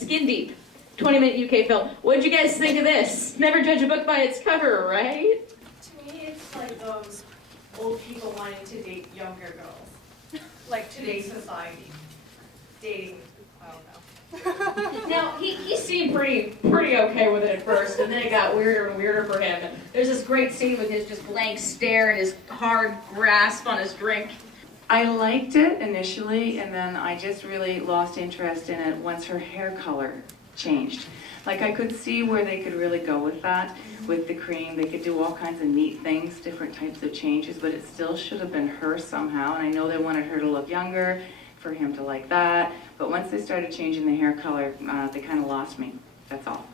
Skin Deep, 20-minute UK film. What did you guys think of this? Never judge a book by its cover, right? To me, it's like those old people wanting to date younger girls. Like today's society. Dating, I don't know. Now, he seemed pretty okay with it at first, and then it got weirder and weirder for him. And there's this great scene with his just blank stare and his hard grasp on his drink. I liked it initially, and then I just really lost interest in it once her hair color changed. Like, I could see where they could really go with that, with the cream. They could do all kinds of neat things, different types of changes, but it still should have been her somehow. And I know they wanted her to look younger, for him to like that, but once they started changing the hair color, they kind of lost me. That's all.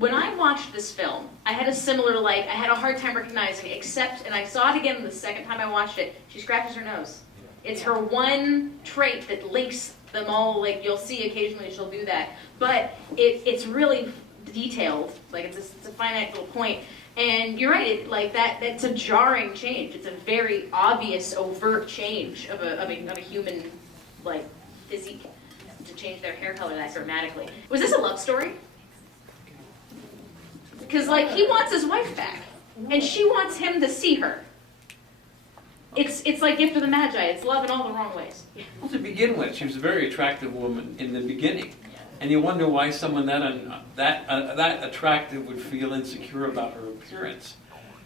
When I watched this film, I had a similar, I had a hard time recognizing, except, and I saw it again the second time I watched it, she scratches her nose. It's her one trait that links them all, you'll see occasionally she'll do that, but it's really detailed, it's a finite little point. And you're right, that's a jarring change. It's a very obvious, overt change of a human, physique, to change their hair color that dramatically. Was this a love story? Because, he wants his wife back, and she wants him to see her. It's like Gift of the Magi. It's love in all the wrong ways. Well, to begin with, she was a very attractive woman in the beginning. And you wonder why someone that attractive would feel insecure about her appearance.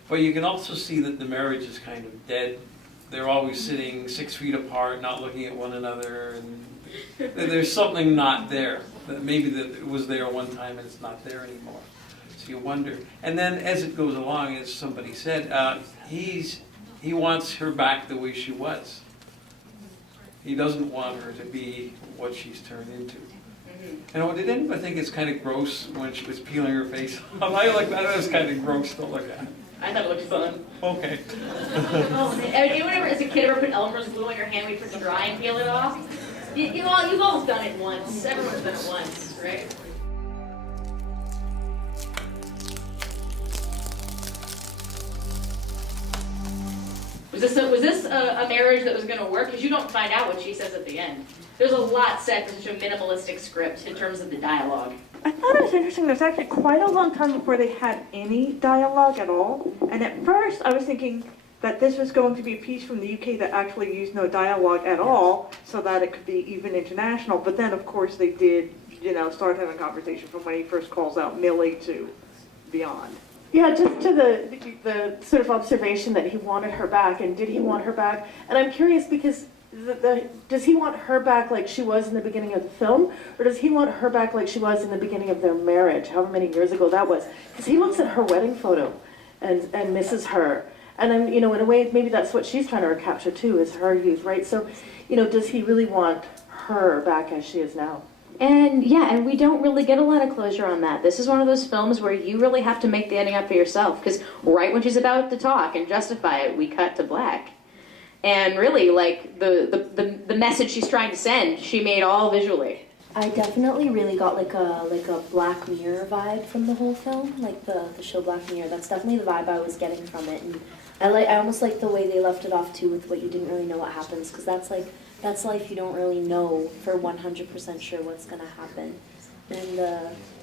But you can also see that the marriage is kind of dead. They're always sitting 6 feet apart, not looking at one another, and there's something not there. That maybe that it was there one time and it's not there anymore. So you wonder. And then as it goes along, as somebody said, he wants her back the way she was. He doesn't want her to be what she's turned into. And did anybody think it's kind of gross when she was peeling her face off? I like that. It was kind of gross to look at. I thought it looked fun. Okay. Anyone ever, as a kid, ever put Elmer's glue on your hand, wait for it to dry and peel it off? You've all done it once. Everyone's done it once, right? Was this a marriage that was going to work? Because you don't find out what she says at the end. There's a lot said for such a minimalistic script in terms of the dialogue. I thought it was interesting. There's actually quite a long time before they had any dialogue at all. And at first, I was thinking that this was going to be a piece from the UK that actually used no dialogue at all, so that it could be even international. But then, of course, they did, start having a conversation from when he first calls out Millie to beyond. Yeah, just to the sort of observation that he wanted her back, and did he want her back? And I'm curious because does he want her back like she was in the beginning of the film, or does he want her back like she was in the beginning of their marriage, however many years ago that was? Because he looks at her wedding photo and misses her. And I'm, in a way, maybe that's what she's trying to recapture too, is her youth, right? So, does he really want her back as she is now? And and we don't really get a lot of closure on that. This is one of those films where you really have to make the ending up for yourself, because right when she's about to talk and justify it, we cut to black. And really, the message she's trying to send, she made all visually. I definitely really got like a Black Mirror vibe from the whole film, like the show Black Mirror. That's definitely the vibe I was getting from it, and I almost like the way they left it off too, with what you didn't really know what happens, because that's life. You don't really know for 100% sure what's gonna happen. And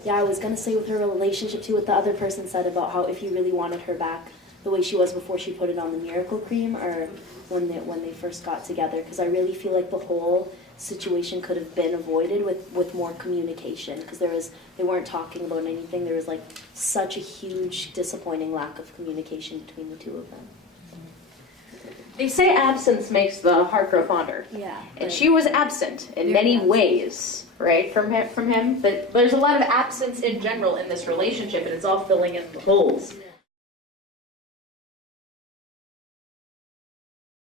I was gonna say with her relationship too, what the other person said about how if he really wanted her back the way she was before she put it on the miracle cream, or when they first got together, because I really feel like the whole situation could have been avoided with more communication, because they weren't talking about anything. There was such a huge disappointing lack of communication between the two of them. They say absence makes the heart grow fonder. Yeah. And she was absent in many ways, right, from him. But there's a lot of absence in general in this relationship, and it's all filling in the holes.